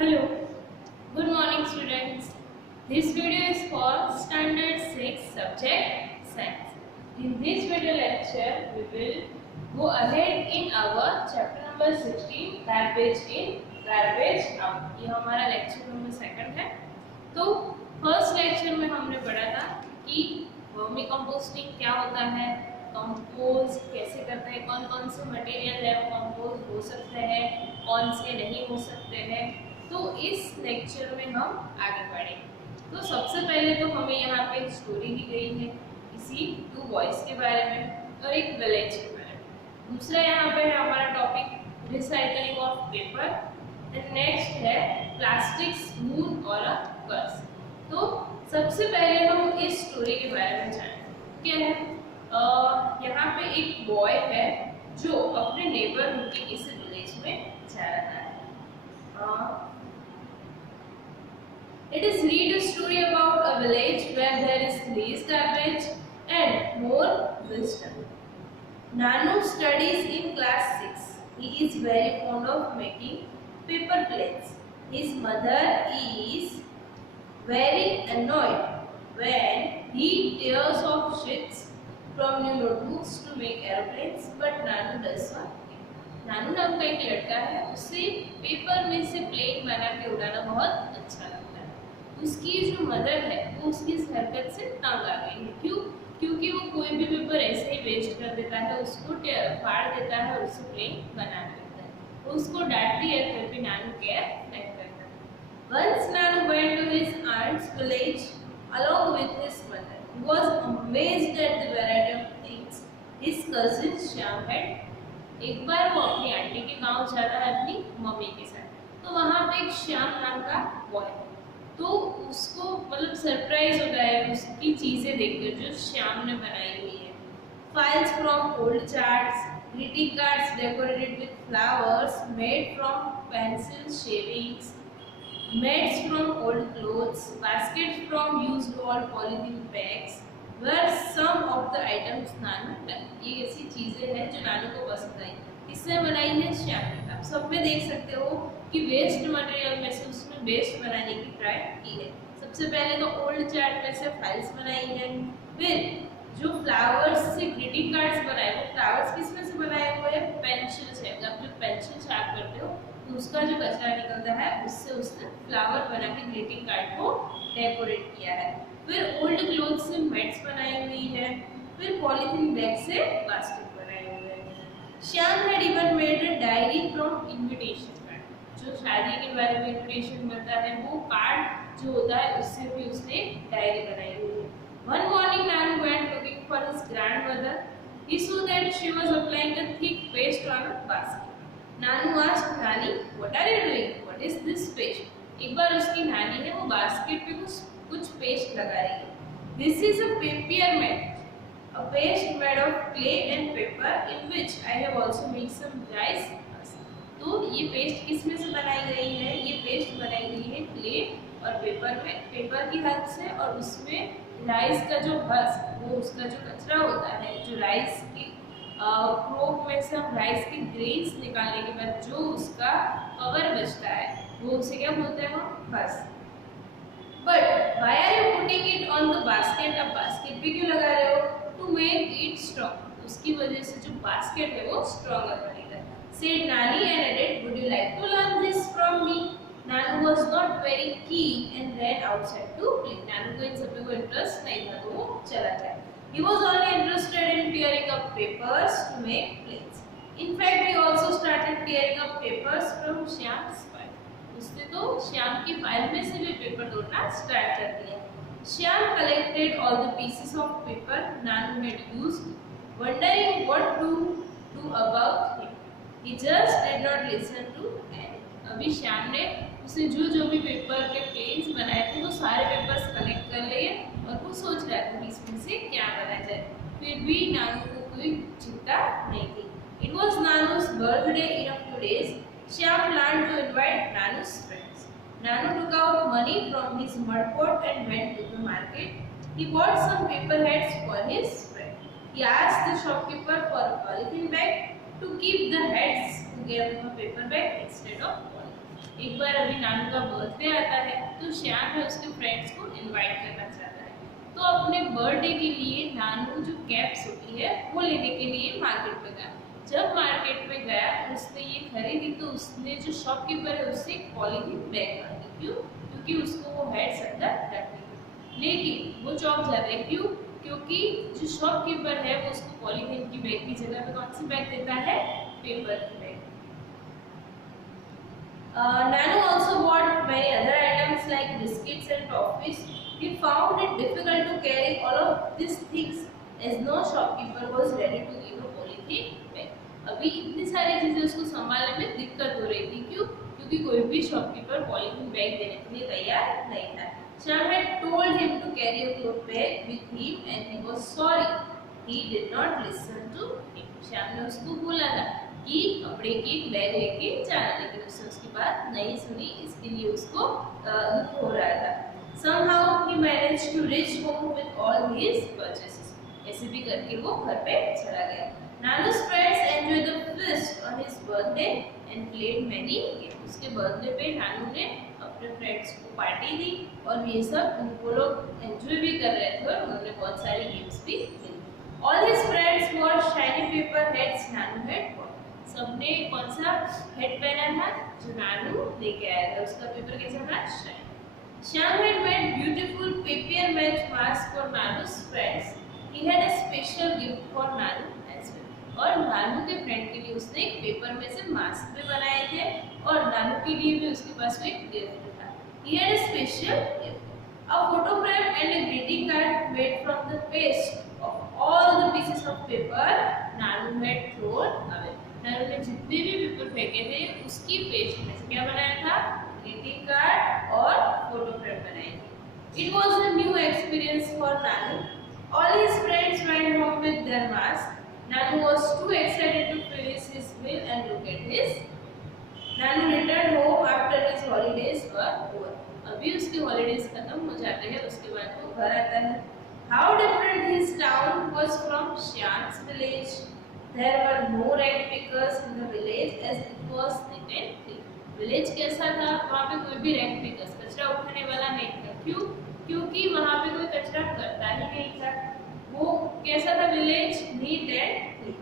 Hello, good morning students. This video is for Standard 6 subject Science. In this video lecture, we will go ahead in our chapter number 16 Garbage in Garbage Out. ये हमारा lecture number 2 है. तो first lecture में हमने पढ़ा था कि vermi composting क्या होता है, कंपोज कैसे करते हैं, कौन कौन से मटेरियल है वो कंपोज हो सकते हैं, कौन से नहीं हो सकते हैं. तो इस लेक्चर में हम आगे बढ़ेंगे. तो सबसे पहले तो हमें यहाँ पे एक स्टोरी दी गई है किसी 2 बॉयज़ के बारे में और एक विलेज के बारे में. दूसरा यहाँ पे है हमारा topic recycling of paper and next है प्लास्टिक स्मूथ और अ कर्स. तो सबसे पहले हम इस स्टोरी के बारे में जानें. क्या है, यहाँ पे एक बॉय है जो अपने नेबरहुड के किसी विलेज में जा रहा है. It is read a story about a village where there is less garbage and more wisdom. Nanu studies in class 6. He is very fond of making paper planes. His mother is very annoyed when he tears off sheets from new notebooks to make aeroplanes, but Nanu does not. नानू नाम का एक लड़का है, उसे paper में से plane बना के उड़ाना बहुत अच्छा लगता है. उसकी जो मदर है वो उसकी इस हरकत से तंग आ गई है. क्यों? क्योंकि वो कोई भी पेपर ऐसे ही वेस्ट कर देता है, उसको फाड़ देता है और उसे प्लेन बना देता है. वो उसको डांटती है, फिर भी नानू केयर नहीं करता. Once Nanu went to his aunt's village along with his mother. He was amazed at the variety of things his cousin Shyam had. एक बार वो अपनी आंटी के गांव जा रहा है अपनी मम्मी के साथ. तो वहाँ पे एक श्याम नाम का बॉय, तो उसको मतलब सरप्राइज होता है उसकी चीजें देखकर जो श्याम ने बनाई हुई है. Files from old charts, greeting cards decorated with flowers made from pencil shavings, mats from old clothes, baskets from used old polythene bags were some of the items Nanu liked. ये ऐसी चीजें हैं जो नानू को पसंद आई. इससे बनाई है श्याम ने. आप सब में देख सकते हो कि वेस्ट मटेरियल में से उसने बेस्ट बनाने की ट्राई की है. सबसे पहले तो ओल्ड चार्ट में से फाइल्स बनाई है. फिर जो फ्लावर्स से ग्रीटिंग कार्ड्स बनाए, वो फ्लावर्स किस में से बनाए हुए हैं? पेंसिल से. जब जो पेंसिल शार्प करते हो तो उसका जो कचरा निकलता है उससे उसने फ्लावर बना के ग्रीटिंग कार्ड को डेकोरेट किया है. फिर ओल्ड क्लोथ से मैट्स बनाई हुई है. फिर पॉलीथीन बैग से बास्केट बनाए हुए हैं. Shyam had even made a diary from invitation card. जो शादी के बारे में इनविटेशन मिलता है वो कार्ड जो होता है उससे भी उसने डायरी बनाई हुई है. One morning Nanu went looking for his grandmother. He saw that she was applying a thick paste on a basket. Nanu asked नानी, "What are you doing? What is this paste?" एक बार उसकी नानी है वो basket पे कुछ paste लगा रही है. This is a peppermint, a paste made of clay and paper in which I have also mixed some rice husk. तो ये पेस्ट किस में से बनाई गई है? ये पेस्ट बनाई गई है क्ले और पेपर की हेल्प से, और उसमें राइस का जो हस्क, वो उसका जो कचरा होता है, जो राइस की क्रोप में से हम राइस की ग्रेन्स निकालने के बाद जो उसका कवर बचता है वो उसे क्या बोलते हैं? हम husk. But why are you putting it on the basket? अब बास्केट पे क्यों लगा रहे हो? To make it strong. उसकी वजह से जो बास्केट है वो stronger बनेगा. Said Nani and added, "Would you like to learn this from me?" Nanu was not very keen and ran outside to play. नानू को इन सब में कोई इंटरेस्ट नहीं था तो वो चला गया. He was only interested in tearing up papers to make planes. In fact, he also started tearing up papers from Shyam's file. उसने तो श्याम की फाइल में से भी पेपर तोड़ना स्टार्ट कर दिया. Shyam collected all the pieces of paper Nanu had used, wondering what to do about him. He just did not listen to any. अभी श्याम ने उसे जो भी पेपर के प्लेन्स बनाए थे वो सारे पेपर्स कलेक्ट कर लिए और वो सोच रहा था कि इसमें से क्या बनाया जाए. फिर भी नानू को कोई चिंता नहीं थी. It was Nanu's birthday in a few days. Shyam planned to invite Nanu's friends. Nanu took out money from his mud pot and went to the market. He bought some paper hats for his friend. He asked the shopkeeper for a polythene bag to keep the hats, who gave him a paper bag instead of polythene. एक बार अभी नानू का birthday आता है तो श्याम है उसके friends को invite करना चाहता है। तो अपने बर्थडे के लिए नानू जो कैप्स होती है वो लेने के लिए मार्केट में गया। जब मार्केट में गया उसने ये खरीदी तो उसने जो शॉपकीपर है उससे एक पॉलीथीन बैग मांगी। क्यों? क्योंकि उसको वो हेड्स अंदर रखनी है। लेकिन वो चौंक जाता है। क्यों? क्योंकि जो शॉपकीपर है वो उसको पॉलीथीन की बैग की जगह पे कौन सी बैग देता है? पेपर की bag. Nano also bought many other items like biscuits and toffees. He found it difficult to carry all of these things as no shopkeeper was ready to give a polythene bag. अभी इतनी सारी चीजें उसको संभालने में दिक्कत हो रही थी। क्यों? क्योंकि कोई भी शॉपकीपर पॉलीथीन बैग देने के लिए तैयार नहीं था। Shyam had told him to carry a cloth bag with him and he was sorry. He did not listen to him. Shyam ने उसको बोला था कि कपड़े की एक बैग लेके जाना, लेकिन उसने उसकी बात नहीं सुनी। इसके लिए उसको दुख हो रहा था। Somehow he managed to reach home with all his purchases. ऐसे भी करके वो घर पे चला गया। Nanu's friends enjoyed the feast on his birthday and played many games. उसके बर्थडे पे नानू ने अपने फ्रेंड्स को पार्टी दी और ये सब उनको लोग एंजॉय भी कर रहे थे और उन्होंने बहुत सारी गेम्स भी खेली। All his friends wore shiny paper hats Nanu had bought. सबने कौन सा हेड पहना था? जो नानू लेके आया था। उसका पेपर कैसा था? Shine. Shyam had made beautiful paper match mask for Nanu's friends. He had a special gift for Nanu as well. और नानू के फ्रेंड के लिए उसने एक पेपर में से मास्क भी बनाए थे और नानू के लिए भी उसके पास में एक गिफ्ट था। He had a special gift, a photo frame and a greeting card made from the paste of all the pieces of paper Nanu had thrown away. नानू ने जितने भी पेपर फेंके थे उसकी पेस्ट में से क्या बनाया था? ग्रीटिंग कार्ड और फोटो फ्रेम बनाई थी। It was a new experience for Nanu. All his friends went home with their masks. Nanu was too excited to finish his meal and look at his. Nanu returned home after his holidays were over. अभी उसके holidays खत्म हो जाते हैं, उसके बाद वो घर आता है। How different his town was from Shyam's village. There were no rag pickers in the village as it was neat and clean. Village कैसा था? वहाँ पे कोई भी रैग पिकर्स कचरा उठाने वाला नहीं था। क्यों? क्योंकि वहाँ पे कोई कचरा करता ही नहीं था। वो कैसा था village? Neat and clean.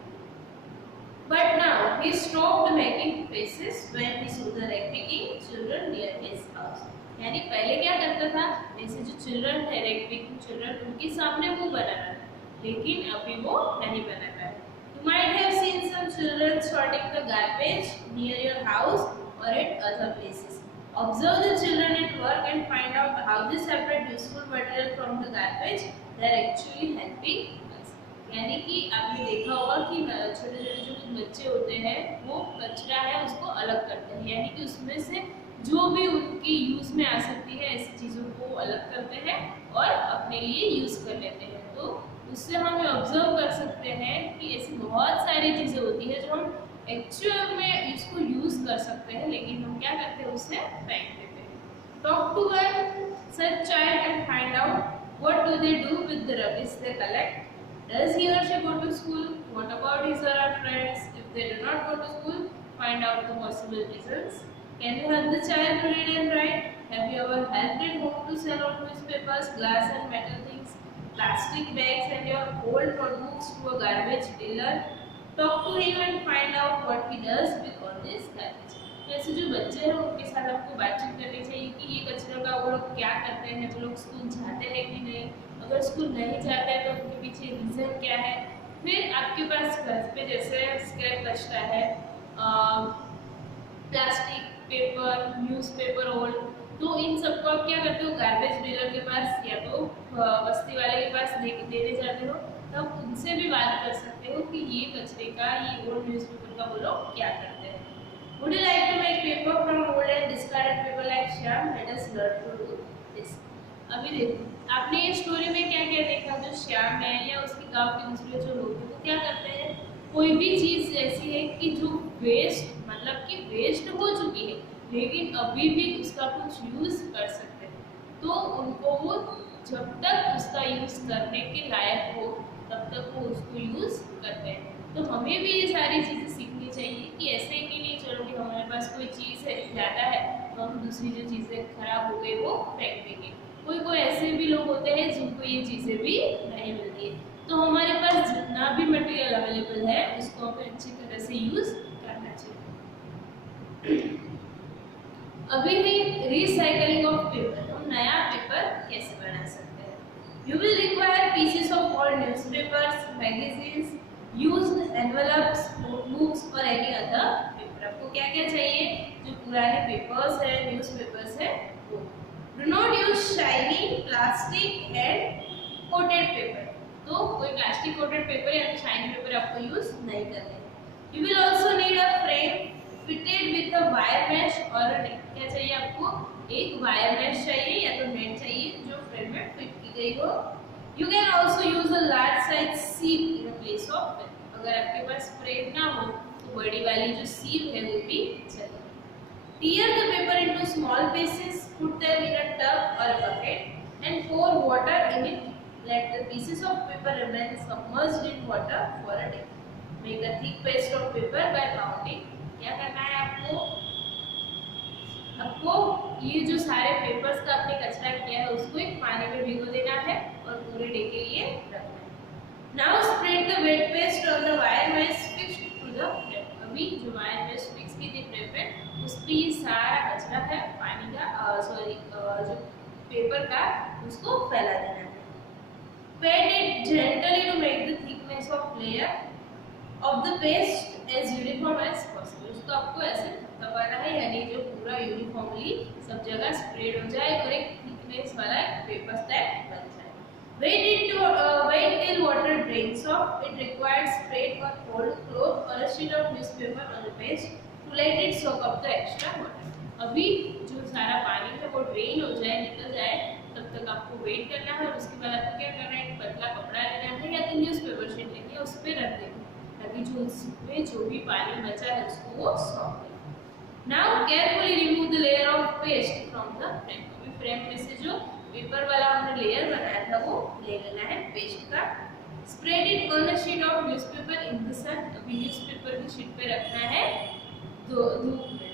But now he stopped making faces when he saw the rag picking children near his house. यानी पहले क्या करता था? ऐसे जो चिल्ड्रन है रैग पिकिंग चिल्ड्रन उनके सामने वो बनाना था, लेकिन अभी वो नहीं बना रहा है। You might have seen some children sorting the garbage near your house or at other places. Observe the children at work and find out how they separate useful material from the garbage. They are actually helping us. यानी कि आपने देखा होगा कि छोटे छोटे जो बच्चे होते हैं वो कचरा है उसको अलग करते हैं, यानी कि उसमें से जो भी उनकी यूज में आ सकती है ऐसी चीज़ों को अलग करते हैं और अपने लिए यूज कर लेते हैं। तो उससे हम ऑब्जर्व कर सकते हैं कि ऐसी बहुत सारी चीज़ें होती है जो हम एक्चुअल में इसको यूज कर सकते हैं, लेकिन हम क्या करते हैं उससे फेंक देते हैं। Talk to one such child and find out what do they do with the rubbish they collect. Does he or she go to school? What about his or her friends? If they do not go to school, find out the possible reasons. Can you help the child to read and write? Have you ever helped at home to sell on newspapers, glass and metal things, plastic bags and your old notebooks to a garbage dealer? Talk to him and find out what he does with all this garbage. ऐसे जो बच्चे हैं उनके साथ आपको बातचीत करनी चाहिए कि ये कचरे का वो लोग क्या करते हैं, वो लोग स्कूल जाते हैं कि नहीं, अगर स्कूल नहीं जाते हैं तो उनके पीछे रीज़न क्या है। फिर आपके पास घर पे जैसे स्क्रैप बचता है, प्लास्टिक, पेपर, न्यूज़पेपर ओल्ड, तो इन सबको आप क्या करते हो गार्बेज डीलर के पास या तो बस्ती वाले के पास देने जाते हो, तब उनसे भी बात कर सकते हो कि ये कचरे का ये ओल्ड न्यूज़पेपर का वो लोग क्या करते हैं। Would you like to make paper from old and discarded paper like Shyam? Let us learn to do this. अभी देखो आपने ये स्टोरी में क्या क्या देखा, जो श्याम है या उसके गांव के दूसरे जो लोग हैं वो क्या करते हैं, कोई भी चीज़ ऐसी है कि जो वेस्ट मतलब कि वेस्ट हो चुकी है लेकिन अभी भी उसका कुछ यूज़ कर सकते हैं, तो उनको वो जब तक उसका यूज़ करने के लायक हो तब तक वो उसको यूज़ करते हैं। तो हमें भी ये सारी चीज़ें सीखनी चाहिए कि ऐसे कि नहीं चलो कि हमारे पास कोई चीज़ है ज़्यादा है तो हम दूसरी जो चीज़ें खराब हो गई वो फेंक देंगे। कोई कोई ऐसे भी लोग होते हैं जिनको ये चीज़ें भी नहीं मिलती है। तो हमारे पास जितना भी मटेरियल अवेलेबल है उसको हमें अच्छी तरह से यूज करना चाहिए। अभी है रिसाइकलिंग ऑफ पेपर। हम नया पेपर कैसे बना सकते हैं? You will require pieces of old newspapers, magazines, used envelopes, notebooks और एनी अदर पेपर। आपको क्या क्या चाहिए? जो पुराने पेपर्स है, न्यूज़पेपर्स है वो। Do not use shiny plastic and coated paper. तो कोई प्लास्टिक कोटेड पेपर या शाइनी पेपर आपको यूज नहीं करने। You will also need a frame fitted with a wire mesh और अ नेट। क्या चाहिए आपको? एक वायर मैश चाहिए या तो नेट चाहिए जो फ्रेम में फिट की गई हो। You can also use a large size सीप इन प्लेस ऑफ फ्रेम। अगर आपके पास फ्रेम ना हो तो बड़ी वाली जो सीप है वो भी चलेगी। Tear the paper into small pieces, put them in a tub or a bucket and pour water in it. Let the pieces of paper remain submerged in water for a day. Make a thick paste of paper by pounding. क्या करना है आपको? आपको ये जो सारे papers का आपने कचरा किया है उसको एक पानी में भिगो देना है और पूरे डे के लिए रखना है। Now spread the wet paste on the wire mesh fixed to the frame. अभी जो वायर मेश फिक्स की थी फ्रेम पे उस पे ये सारा कचरा है पानी का जो पेपर का उसको फैला देना है। Pat it gently to make the thickness of layer of the paste as uniform as possible. उसको आपको ऐसे दबाना है यानी जो पूरा यूनिफॉर्मली सब जगह स्प्रेड हो जाए और एक थिकनेस वाला पेपर स्टैक बन जाए। Wait till water drains off. It requires sprayed or old cloth or a sheet of newspaper on the paste to let it soak up the extra water. अभी जो सारा पानी है वो ड्रेन हो जाए, निकल जाए, तब तक आपको वेट करना है और उसके बाद आपको क्या करना है? एक पतला कपड़ा लेना है या तो न्यूज़पेपर शीट लेके उस पर रख देना ताकि जो उसमें जो भी पानी बचा है उसको वो सॉक करे। Now carefully remove the layer of paste from the frame. अभी फ्रेम में से जो पेपर वाला हमने लेयर बनाया था वो ले लेना है पेस्ट का। Spread it on a sheet of newspaper in the sun. अभी न्यूज़पेपर की शीट पे रखना है धूप में।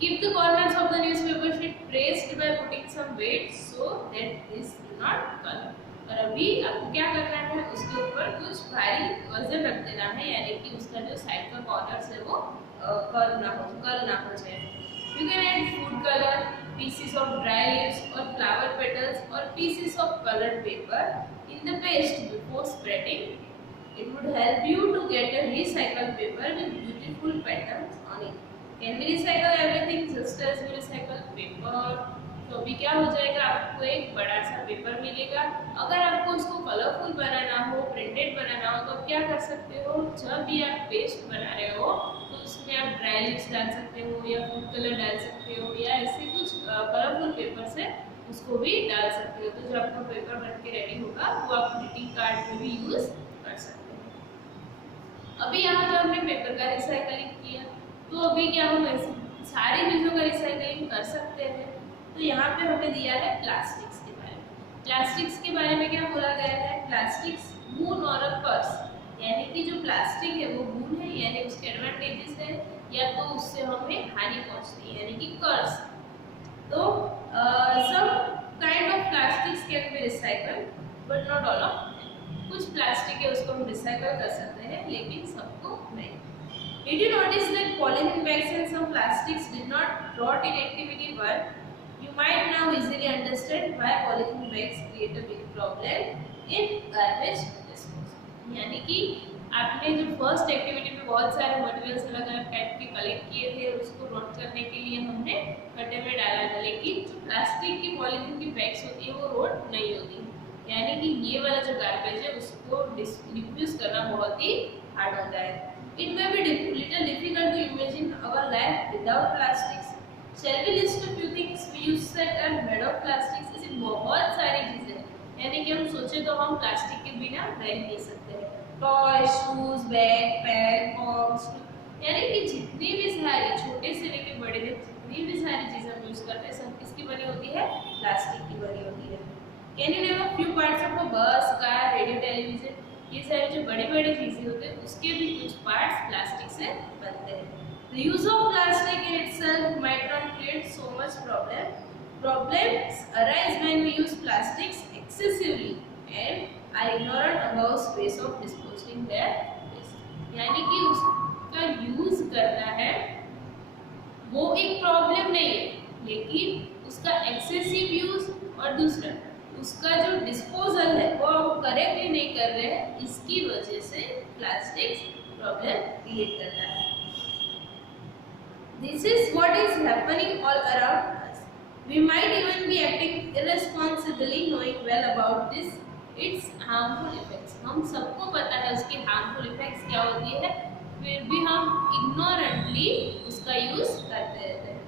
Keep the corners of the newspaper sheet pressed by putting some weight so that this do not curl. और अभी आपको क्या करना है? उसके ऊपर कुछ भारी वजन रख देना है यानी कि उसका जो साइड का कॉर्नर्स है वो कर्ल ना हो जाए। You can add food color, pieces of dry leaves or flower petals or pieces of colored paper in the paste before spreading. It would help you to get a recycled paper with beautiful patterns on it. Can we recycle everything just as we recycle paper? तो अभी क्या हो जाएगा? आपको एक बड़ा सा paper मिलेगा। अगर आपको उसको कलरफुल बनाना हो, प्रिंटेड बनाना हो तो आप क्या कर सकते हो? जब भी आप पेस्ट बना रहे हो तो उसमें आप ड्राई लीव्स डाल सकते हो या फूड कलर डाल सकते हो या ऐसे कुछ कलरफुल पेपर से उसको भी डाल सकते हो। तो जो आपका पेपर बन के रेडी होगा वो आप ग्रीटिंग कार्ड में भी यूज कर सकते हो। अभी यहाँ पे हमने पेपर का रिसाइकलिंग किया तो अभी क्या हम ऐसे सारी चीज़ों का रिसाइकलिंग कर सकते हैं। तो यहाँ पे हमें दिया है प्लास्टिक्स के बारे में। प्लास्टिक्स के बारे में क्या बोला गया है? प्लास्टिक्स बून और कर्स, यानी कि जो प्लास्टिक है वो बून है यानी उसके एडवांटेजेस है या तो उससे हमें हानि पहुँचती है यानी कि कर्स। तो some kind of plastics can be recycle but not all of. कुछ प्लास्टिक है उसको हम रिसाइकल कर सकते हैं लेकिन सबको नहीं। Did you notice that polythene bags and some plastics did not rot in activity 1? You might now easily understand why polythene bags create a big problem in garbage disposal. यानी कि आपने जो फर्स्ट एक्टिविटी में बहुत सारे materials अलग अलग type के कलेक्ट किए थे और उसको रॉट करने के लिए हमने गड्ढे में डाला था, लेकिन जो प्लास्टिक की पॉलीथीन की बैग्स होती है वो रॉट नहीं होती। यानी कि ये वाला जो गार्बेज है उसको डिफ्यूज करना बहुत ही हार्ड होता है। It may be little difficult to imagine our life without plastics. Shall we list a few things we use that are made of plastics? ऐसी बहुत सारी चीजें यानी कि हम सोचे तो हम प्लास्टिक के बिना रह नहीं सकते हैं। Toy, shoes, bag, pen, box, यानी कि जितनी भी सारी छोटे से लेके बड़े तक जितनी भी सारी चीजें हम यूज करते हैं सब किसकी बनी होती है? प्लास्टिक की बनी होती है। Can you name a few parts of a bus, car, radio, television? ये सारी जो बड़ी बड़ी चीजें होते हैं उसके भी कुछ पार्ट्स प्लास्टिक से बनते हैं। The use of plastic in itself might not create so much problem. Problems arise when we use plastics excessively and are ignorant about ways of disposing their waste. यानी कि उसका यूज करना है वो एक प्रॉब्लम नहीं है, लेकिन उसका एक्सेसिव यूज और दूसरा उसका जो डिस्पोजल है वो हम करेक्टली नहीं कर रहे हैं, इसकी वजह से प्लास्टिक प्रॉब्लम क्रिएट करता है. This is what is happening all around us. We might even be acting irresponsibly, knowing well about this its harmful effects. हम सबको पता है उसकी harmful effects क्या होती है, फिर भी हम ignorantly उसका use करते रहते हैं.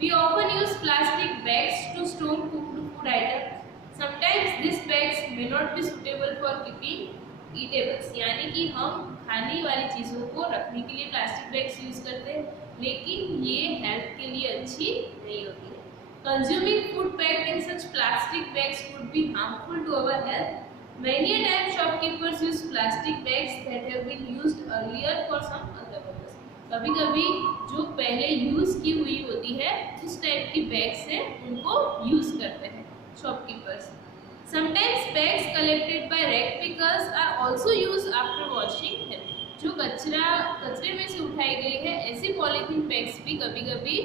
We often use plastic bags to store cooked food items. Sometimes these bags may not be suitable for keeping eatables. यानी कि हम खाने वाली चीज़ों को रखने के लिए प्लास्टिक बैग्स यूज करते हैं, लेकिन ये हेल्थ के लिए अच्छी नहीं होती है. Consuming food packed in such plastic bags could be harmful to our health. Many a time shopkeepers use plastic bags that have been used earlier for some other purpose. कभी-कभी जो पहले यूज की हुई होती है उस टाइप की bags से उनको यूज करते हैं shopkeepers. Sometimes bags collected by rag pickers are also used after washing them. जो कचरे में से उठाई गई है ऐसी पॉलीथीन बैग्स भी कभी-कभी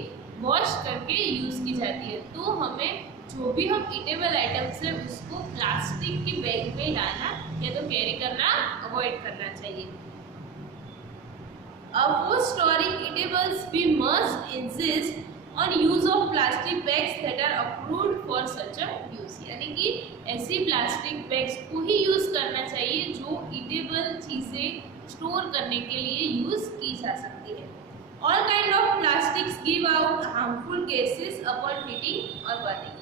वॉश करके यूज की जाती है. तो हमें जो भी हम ईटेबल आइटम्स है उसको प्लास्टिक की बैग में लाना या तो कैरी करना अवॉइड करना चाहिए. For storing eatables, we must insist on use of plastic bags that are approved for such a use. यानी कि ऐसी प्लास्टिक बैग्स को ही यूज करना चाहिए जो ईटेबल चीजें स्टोर करने के लिए यूज की जा सकती है. All kind of plastics give out harmful gases upon heating or burning.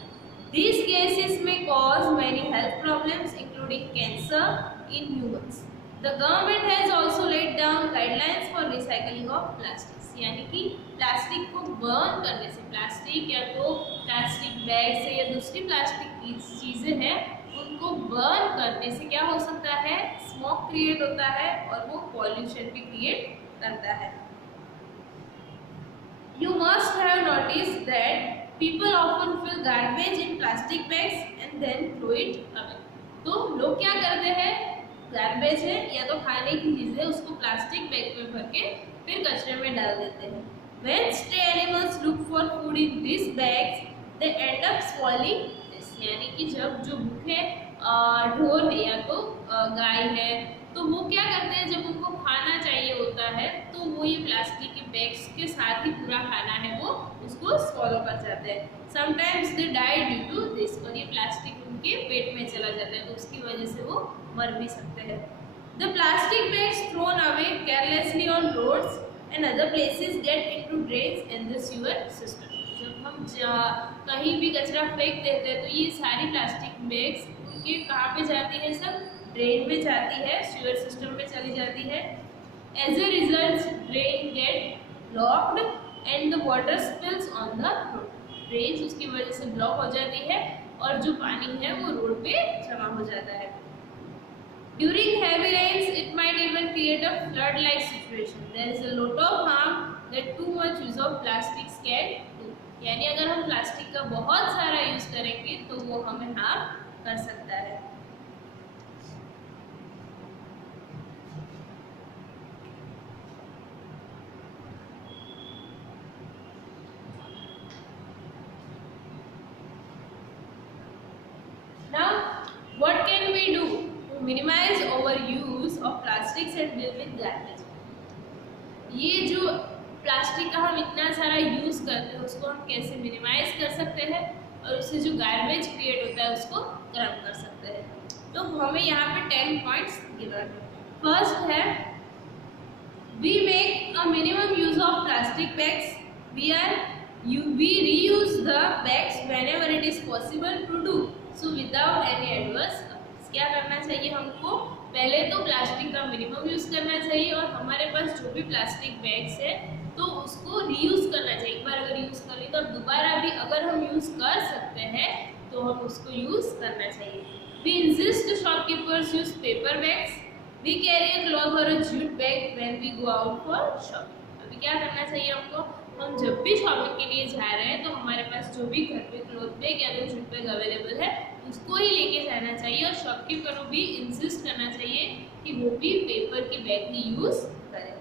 These gases may cause many health problems including cancer in humans. The government has also laid down guidelines for recycling of plastics. यानी कि plastic को burn करने से, plastic या तो plastic bag से या दूसरी प्लास्टिक की चीज़ें हैं उनको बर्न करने से क्या हो सकता है, स्मोक क्रिएट होता है और वो पॉल्यूशन भी क्रिएट करता है. You must have noticed that people often fill garbage in plastic bags and then throw it away. तो लोग क्या करते हैं, गार्बेज है या तो खाने की चीज़ है उसको प्लास्टिक बैग में भर के फिर कचरे में डाल देते हैं. When stray animals look for food in these bags, they end up spoiling this. यानी कि जब जो भूखे ढोर है या तो गाय है तो वो क्या करते हैं, जब उनको खाना चाहिए होता है तो वो ये प्लास्टिक के बैग्स के साथ ही पूरा खाना है वो उसको स्वॉलो कर जाते हैं. Sometimes they die due to this, और ये प्लास्टिक उनके पेट में चला जाता है तो उसकी वजह से वो मर भी सकते हैं. The plastic bags thrown away carelessly on roads and other places get into drains and the sewer system. जब हम कहीं भी कचरा फेंक देते हैं तो ये सारी प्लास्टिक बैग्स उनके कहाँ पे जाती है, सब ड्रेन में जाती है, सीवर सिस्टम में चली जाती है. As a result, drain get blocked and the water spills on the road. Drains उसकी वजह से ब्लॉक हो जाती है और जो पानी है वो रोड पे जमा हो जाता है. During heavy rains, it might even create a flood-like situation. There is a lot of harm that too much use of plastics can do. यानी अगर हम प्लास्टिक का बहुत सारा यूज करेंगे तो वो हमें हार्म कर सकता है. Now, what can we do to minimize overuse of plastics and deal with garbage? ये जो प्लास्टिक का हम इतना सारा यूज करते हैं उसको हम कैसे मिनिमाइज कर सकते हैं और उससे जो गार्बेज क्रिएट होता है उसको कम कर सकते हैं. तो हमें यहाँ पे 10 पॉइंट्स गिवन है. फर्स्ट है, we make a minimum use of plastic bags. we reuse the bags whenever it is possible to do so without any adverse effects. क्या करना चाहिए हमको, पहले तो प्लास्टिक का मिनिमम यूज करना चाहिए और हमारे पास जो भी प्लास्टिक बैग्स है तो उसको रीयूज करना चाहिए. एक बार अगर यूज कर ली तो दोबारा भी अगर हम यूज कर सकते हैं तो हम उसको यूज करना चाहिए. We insist shopkeepers use paper bags. We carry a cloth or a jute bag when we go out for shopping. अभी क्या करना चाहिए हमको, हम जब भी शॉपिंग के लिए जा रहे हैं तो हमारे पास जो भी घर पे क्लॉथ बैग या तो जूट बैग अवेलेबल है उसको ही लेके जाना चाहिए और शॉपकीपर को भी इंसिस्ट करना चाहिए कि वो भी पेपर के बैग ही यूज करें।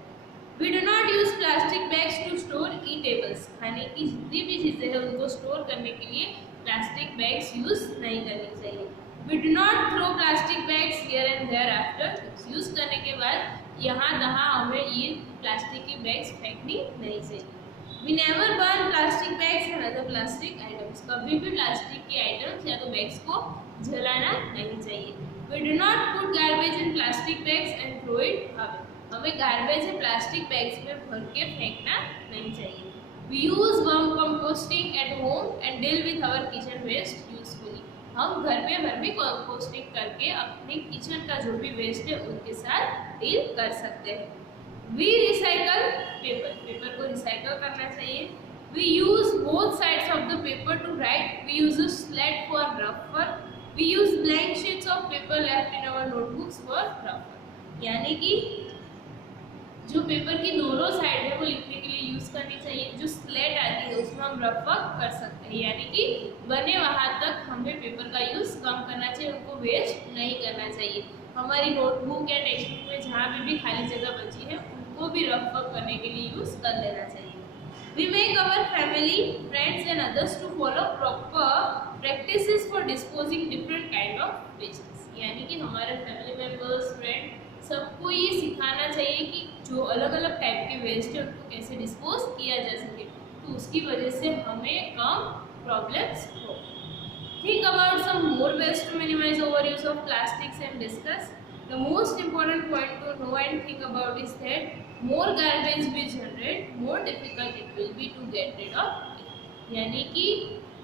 We do not use plastic bags to store eatables. खाने की जितनी भी चीजें हैं उनको स्टोर करने के लिए प्लास्टिक बैग्स यूज नहीं करनी चाहिए। We do not throw plastic bags here and there after use करने के बाद यहाँ तहाँ हमें ये प्लास्टिक की बैग्स फेंकनी नहीं चाहिए। We never burn plastic bags and other plastic items. कभी भी प्लास्टिक की आइटम्स या तो बैग्स को जलाना नहीं चाहिए। We do not put garbage in plastic bags and throw it away. हमें गार्बेज प्लास्टिक बैग्स में भर के फेंकना नहीं चाहिए। We use worm composting at home and deal with our kitchen waste usefully. हम घर में वर्मी कंपोस्टिंग करके अपने किचन का जो भी वेस्ट है उनके साथ डील कर सकते हैं। We recycle paper. पेपर को रिसाइकल करना चाहिए। We use both sides of the paper to write. We use a slate for rough work. We use blank sheets of paper left in our notebooks for rough work. यानी कि जो paper की दोनों side है वो लिखने के लिए यूज करनी चाहिए। जो स्लेट आती है उसमें हम रफ वर्क कर सकते हैं, यानी कि बने वहां तक हमें पेपर का यूज कम करना चाहिए, उनको वेस्ट नहीं करना चाहिए। हमारी नोटबुक या टेक्स्ट बुक में जहाँ भी खाली जगह बची है उनको भी रफ वर्क करने के लिए यूज कर लेना चाहिए। We make our family, friends and others to follow proper practices for disposing different kind of wastes. यानी कि हमारे फैमिली मेंबर्स, फ्रेंड सबको ये सिखाना चाहिए कि जो अलग अलग टाइप के वेस्ट है उनको कैसे डिस्पोज किया जा सके, तो उसकी वजह से हमें कम प्रॉब्लम्स हो। Think about some more ways to minimize overuse of plastics and discuss. The most important point to know and think about is that more garbage we generate, more difficult it will be to get rid of it. यानी कि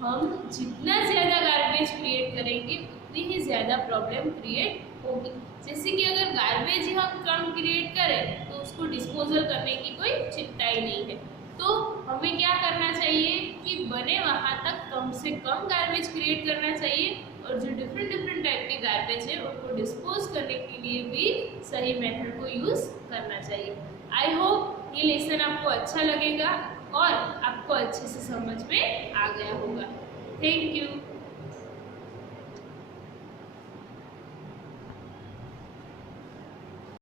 हम जितना ज़्यादा garbage create करेंगे उतनी ही ज़्यादा problem create होगी। जैसे कि अगर गार्बेज ही हम कम क्रिएट करें तो उसको डिस्पोजल करने की कोई चिंता ही नहीं है। तो हमें क्या करना चाहिए कि बने वहाँ तक कम से कम गार्बेज क्रिएट करना चाहिए और जो डिफरेंट टाइप के गार्बेज है उनको डिस्पोज करने के लिए भी सही मेथड को यूज़ करना चाहिए। आई होप ये लेसन आपको अच्छा लगेगा और आपको अच्छे से समझ में आ गया होगा। Thank you.